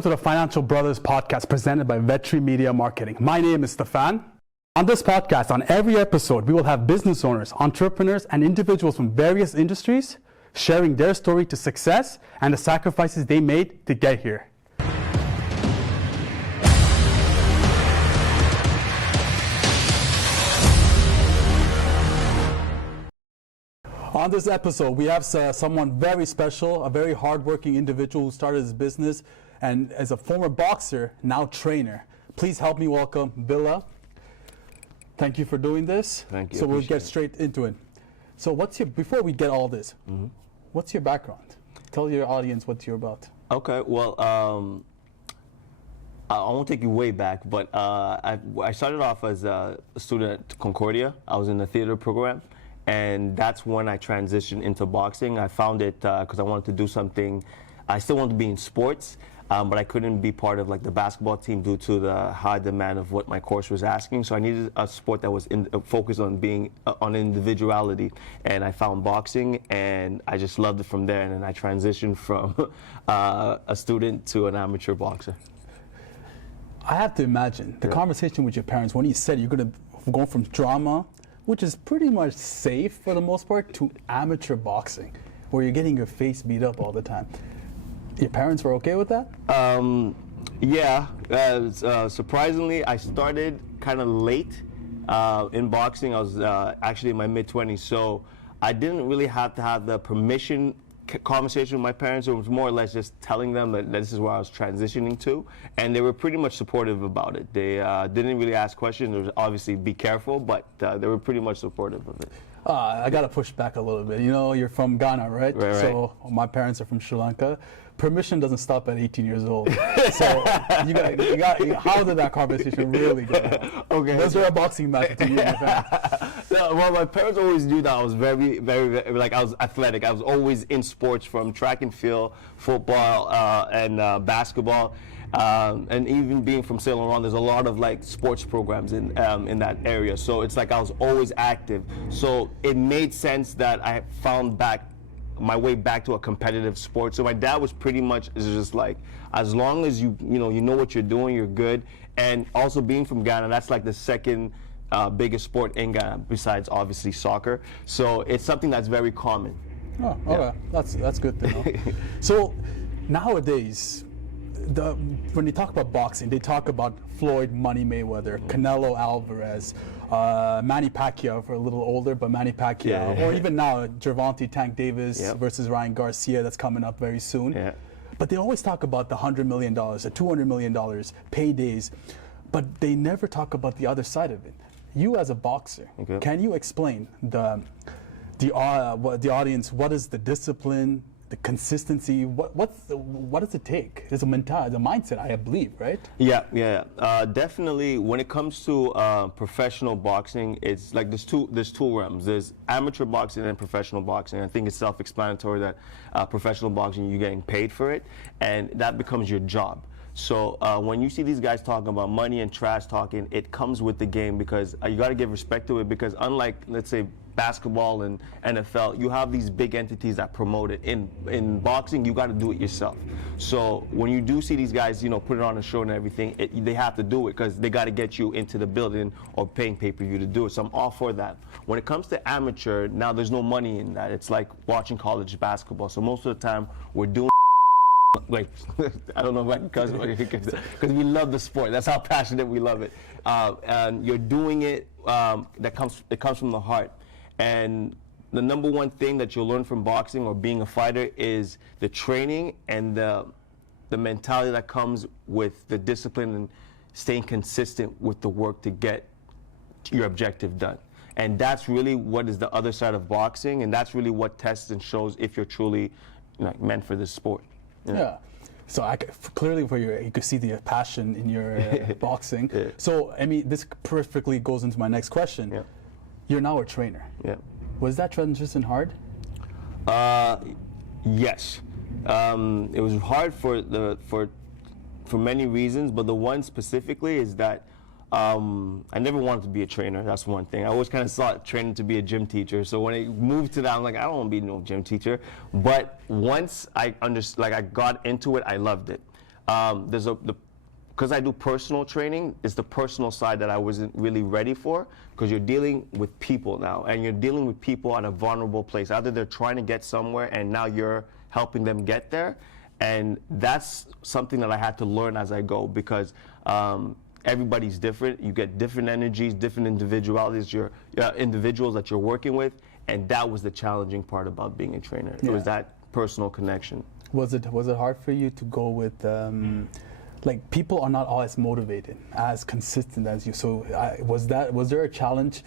Welcome to the Financial Brothers podcast presented by Vetri Media Marketing. My name is Stefan. On this podcast, on every episode, we will have business owners, entrepreneurs, and individuals from various industries sharing their story to success and the sacrifices they made to get here. On this episode, we have someone very special, a very hardworking individual who started his business and as a former boxer, now trainer. Please help me welcome Villa. Thank you for doing this. Thank you. So we'll get straight into it. So before we get all this, what's your background? Tell your audience what you're about. Okay, well, I won't take you way back, but I started off as a student at Concordia. I was in the theater program. And that's when I transitioned into boxing. I found it because I wanted to do something. I still wanted to be in sports, but I couldn't be part of like the basketball team due to the high demand of what my course was asking. So I needed a sport that was focused on being on individuality. And I found boxing, and I just loved it from there. And then I transitioned from a student to an amateur boxer. I have to imagine the conversation with your parents when you said you're going to go from drama, which is pretty much safe for the most part, to amateur boxing, where you're getting your face beat up all the time. Your parents were okay with that? Yeah. Surprisingly, I started kind of late in boxing. I was actually in my mid-20s, so I didn't really have to have the permission conversation with my parents. It was more or less just telling them that this is where I was transitioning to, and they were pretty much supportive about it. They didn't really ask questions. There was obviously be careful, but they were pretty much supportive of it. I got to push back a little bit. You know, you're from Ghana, right? Right. So my parents are from Sri Lanka. Permission doesn't stop at 18 years old. So how did that conversation really go? Okay. Was there a boxing match between you and your parents? No, well, my parents always knew that I was very, like I was athletic. I was always in sports, from track and field, football, and basketball. And even being from Saint Laurent, there's a lot of like sports programs in that area. So it's like I was always active. So it made sense that I found my way back to a competitive sport. So my dad was pretty much just like, as long as you know what you're doing, you're good. And also being from Ghana, that's like the second biggest sport in Ghana besides obviously soccer. So it's something that's very common. Oh, okay. Yeah. That's good to know. So nowadays, when they talk about boxing, they talk about Floyd Money Mayweather, Canelo Alvarez, Manny Pacquiao for a little older, but Manny Pacquiao, or even now Gervonta Tank Davis versus Ryan Garcia that's coming up very soon. Yeah. But they always talk about the $100 million, the $200 million paydays, but they never talk about the other side of it. You as a boxer, can you explain the audience what is the discipline, the consistency? What does it take? There's a mentality, the mindset, I believe, right? Yeah. Definitely. When it comes to professional boxing, it's like there's two realms. There's amateur boxing and professional boxing. I think it's self-explanatory that professional boxing, you're getting paid for it, and that becomes your job. So when you see these guys talking about money and trash talking, it comes with the game, because you got to give respect to it, because unlike, let's say, basketball and NFL, you have these big entities that promote it. In boxing, you got to do it yourself. So when you do see these guys, put it on a show and everything, they have to do it because they got to get you into the building or paying pay-per-view to do it. So I'm all for that. When it comes to amateur, now there's no money in that. It's like watching college basketball. So most of the time, we're doing like, I don't know if I can cuss, because we love the sport. That's how passionate we love it. And you're doing it, it comes from the heart. And the number one thing that you'll learn from boxing or being a fighter is the training and the mentality that comes with the discipline and staying consistent with the work to get your objective done. And that's really what is the other side of boxing, and that's really what tests and shows if you're truly meant for this sport. Yeah. So clearly you could see the passion in your boxing. Yeah. So, I mean, this perfectly goes into my next question. Yeah. You're now a trainer. Yeah. Was that transition hard? Yes. It was hard for many reasons, but the one specifically is that I never wanted to be a trainer. That's one thing. I always kind of saw training to be a gym teacher. So when I moved to that, I'm like, I don't want to be no gym teacher. But once I understood, like I got into it, I loved it. Because I do personal training, it's the personal side that I wasn't really ready for, because you're dealing with people now, and you're dealing with people at a vulnerable place. Either they're trying to get somewhere, and now you're helping them get there. And that's something that I had to learn as I go, because everybody's different. You get different energies, different individualities, individuals that you're working with, and that was the challenging part about being a trainer. It was that personal connection. Was it hard for you to go with like, people are not always motivated, as consistent as you? So was there a challenge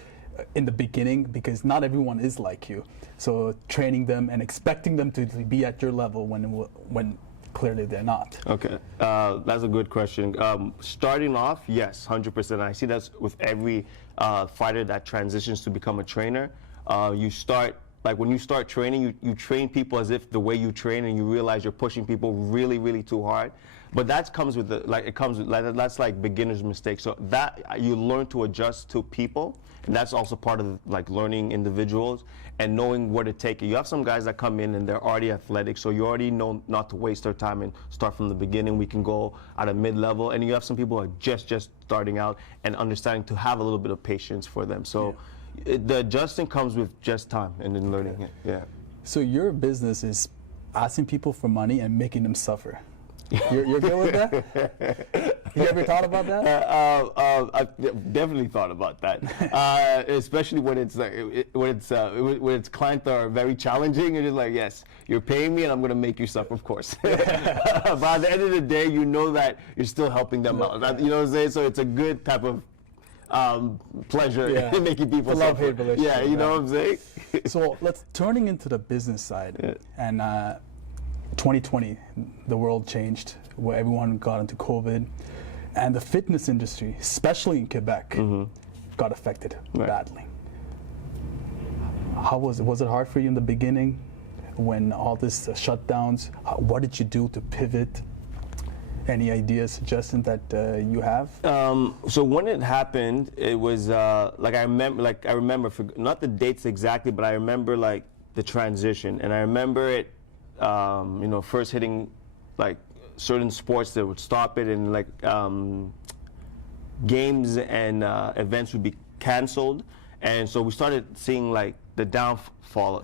in the beginning, because not everyone is like you? So training them and expecting them to be at your level when clearly they're not. Okay, that's a good question. Starting off, yes, 100%. I see that with every fighter that transitions to become a trainer. You start, like when you start training, you train people as if the way you train, and you realize you're pushing people really, really too hard. But that comes with that's like beginner's mistake. So that you learn to adjust to people, and that's also part of like learning individuals and knowing where to take it. You have some guys that come in and they're already athletic, so you already know not to waste their time and start from the beginning. We can go at a mid-level, and you have some people who are just starting out and understanding to have a little bit of patience for them. So the adjusting comes with just time and then learning it. Yeah. So your business is asking people for money and making them suffer. You're good with that? You ever thought about that? I've definitely thought about that, especially when it's clients that are very challenging. You're just like, yes, you're paying me, and I'm going to make you suffer, of course. But at the end of the day, you know that you're still helping them out. You know what I'm saying? So it's a good type of pleasure in making people suffer. Love-hate relationship. Yeah, you know what I'm saying? So let's turning into the business side, and 2020, the world changed, where everyone got into COVID, and the fitness industry, especially in Quebec, got affected badly. How was it? Was it hard for you in the beginning when all this shutdowns? What did you do to pivot? Any ideas, suggestions that you have? So when it happened, it was I remember not the dates exactly, but I remember like the transition, and I remember it. First hitting like certain sports that would stop it, and like games and events would be canceled, and so we started seeing like the downfall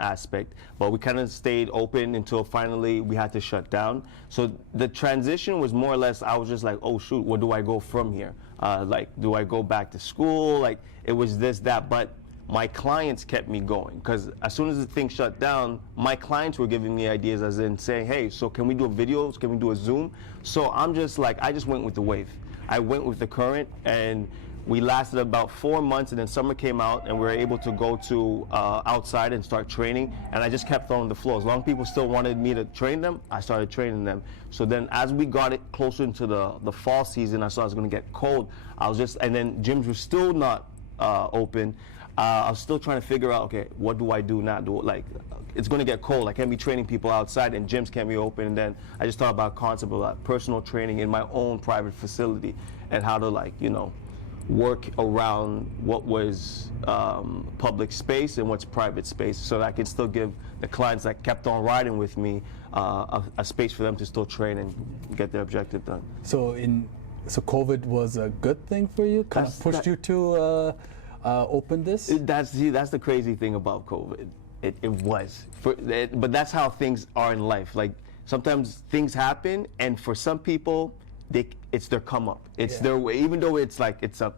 aspect, but we kind of stayed open until finally we had to shut down. So the transition was more or less, I was just like, oh shoot, where do I go from here? Like, do I go back to school? Like, it was this, that, but my clients kept me going, because as soon as the thing shut down, my clients were giving me ideas, as in saying, hey, so can we do a video? Can we do a Zoom? So I'm just like, I just went with the wave. I went with the current, and we lasted about 4 months, and then summer came out, and we were able to go to outside and start training, and I just kept throwing the flow. As long as people still wanted me to train them, I started training them. So then as we got it closer into the fall season, I saw it was going to get cold. And then gyms were still not open. I was still trying to figure out, okay, what do I do now? It's going to get cold. I can't be training people outside, and gyms can't be open. And then I just thought about concept of personal training in my own private facility, and how to work around what was public space and what's private space, so that I can still give the clients that kept on riding with me a space for them to still train and get their objective done. So COVID was a good thing for you? Kind of pushed you to open this? That's the crazy thing about COVID. It was. But that's how things are in life. Like, sometimes things happen, and for some people, it's their come up. It's their way, even though it's like it's a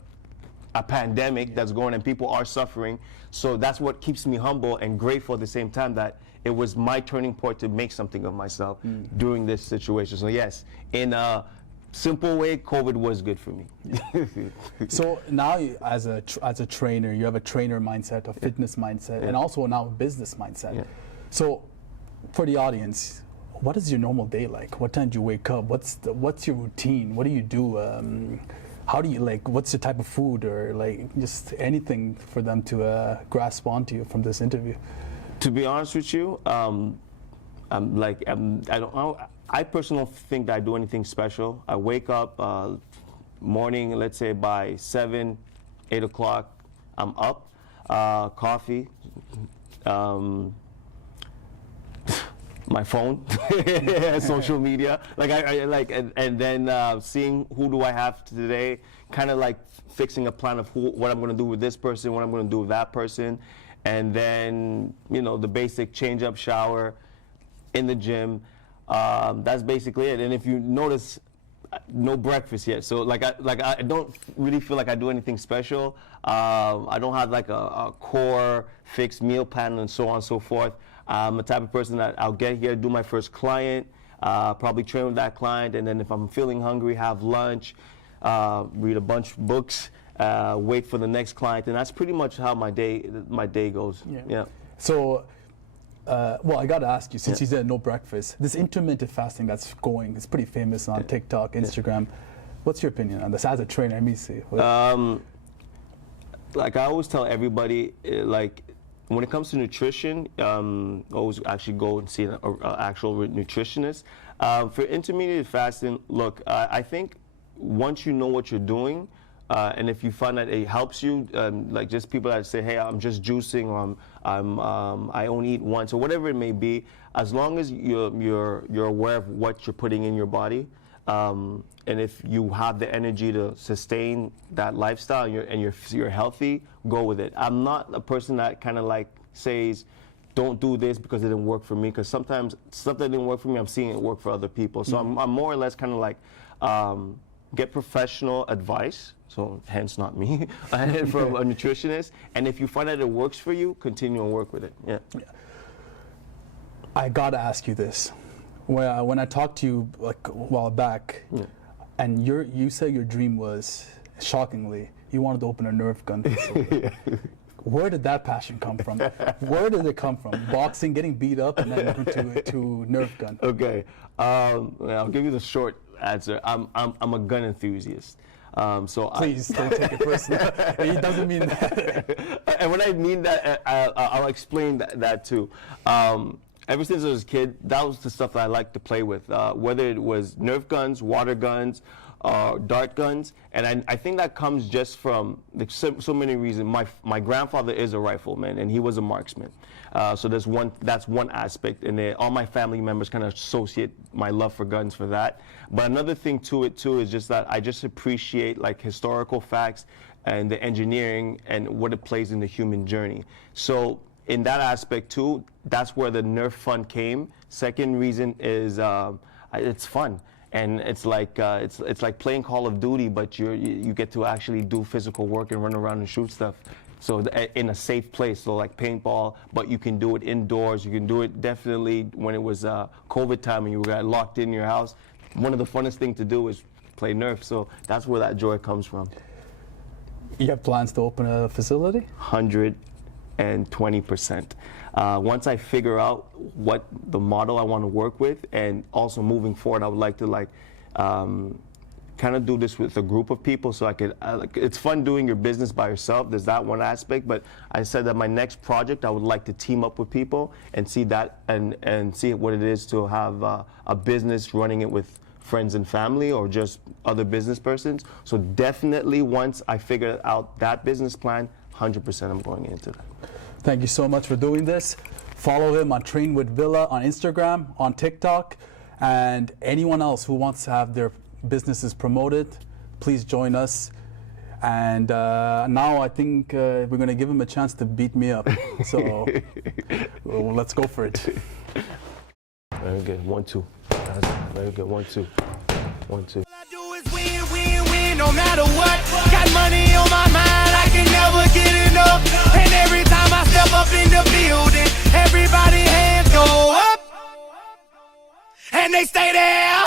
pandemic that's going and people are suffering. So that's what keeps me humble and grateful at the same time, that it was my turning point to make something of myself during this situation. So yes, in a simple way, COVID was good for me. So now, as a trainer, you have a trainer mindset, a fitness mindset, and also now a business mindset. So for the audience, what is your normal day like? What time do you wake up? What's your routine? What do you do? How do you what's the type of food, or just anything for them to grasp onto you from this interview? To be honest with you, I don't know. I personally don't think that I do anything special. I wake up morning, let's say by 7, 8 o'clock, I'm up, my phone, social media, like I like, and then seeing who do I have today, kind of like fixing a plan of what I'm going to do with this person, what I'm going to do with that person, and then the basic change up, shower, in the gym. That's basically it. And if you notice, no breakfast yet. So like I don't really feel like I do anything special. I don't have like a core fixed meal plan and so on and so forth. I'm the type of person that I'll get here, do my first client, probably train with that client, and then if I'm feeling hungry, have lunch, read a bunch of books, wait for the next client, and that's pretty much how my day goes. Yeah. So, well, I got to ask you, since you said no breakfast, this intermittent fasting that's going, it's pretty famous on TikTok, Instagram. What's your opinion on this as a trainer? Let me see. Like I always tell everybody, like when it comes to nutrition, always actually go and see an actual nutritionist. For intermittent fasting, look, I think once you know what you're doing, and if you find that it helps you, like just people that say, hey, I'm just juicing, or I only eat once, or whatever it may be, as long as you're aware of what you're putting in your body, and if you have the energy to sustain that lifestyle and you're healthy, go with it. I'm not a person that kind of like says, don't do this because it didn't work for me, because sometimes stuff that didn't work for me, I'm seeing it work for other people. So I'm more or less kind of like, get professional advice, so hence not me, from a nutritionist. And if you find that it works for you, continue and work with it. Yeah. I gotta ask you this. When I talked to you like a while back, and you said your dream was, shockingly, you wanted to open a Nerf gun facility. Where did that passion come from? Where did it come from? Boxing, getting beat up, and then to Nerf gun. Okay, I'll give you the short answer. I'm a gun enthusiast. So please don't take it personal. It doesn't mean that. And when I mean that, I'll explain that too. Ever since I was a kid, that was the stuff that I liked to play with, whether it was Nerf guns, water guns, dart guns, and I think that comes just from so many reasons. My grandfather is a rifleman, and he was a marksman. So that's one aspect, and all my family members kind of associate my love for guns for that. But another thing to it too is just that I just appreciate like historical facts and the engineering and what it plays in the human journey. So in that aspect too, that's where the Nerf fun came. Second reason is it's fun. And it's like playing Call of Duty, but you get to actually do physical work and run around and shoot stuff. So in a safe place, so like paintball, but you can do it indoors. You can do it definitely when it was COVID time and you got locked in your house. One of the funnest things to do is play Nerf. So that's where that joy comes from. You have plans to open a facility? 120%. Once I figure out what the model I want to work with, and also moving forward, I would like to kind of do this with a group of people, so I could. It's fun doing your business by yourself. There's that one aspect, but I said that my next project, I would like to team up with people and see that and see what it is to have a business running it with friends and family or just other business persons. So definitely once I figure out that business plan, 100% I'm going into that. Thank you so much for doing this. Follow him on TrainwithVilla on Instagram, on TikTok, and anyone else who wants to have their businesses promoted, please join us. And now I think we're going to give him a chance to beat me up. So well, let's go for it. Very good. 1-2. Very good. 1-2. 1-2. All I do is win, win, win, no matter what. Got money on my mind, I can never get enough. And every time I step up in the building, everybody hands go up. And they stay there.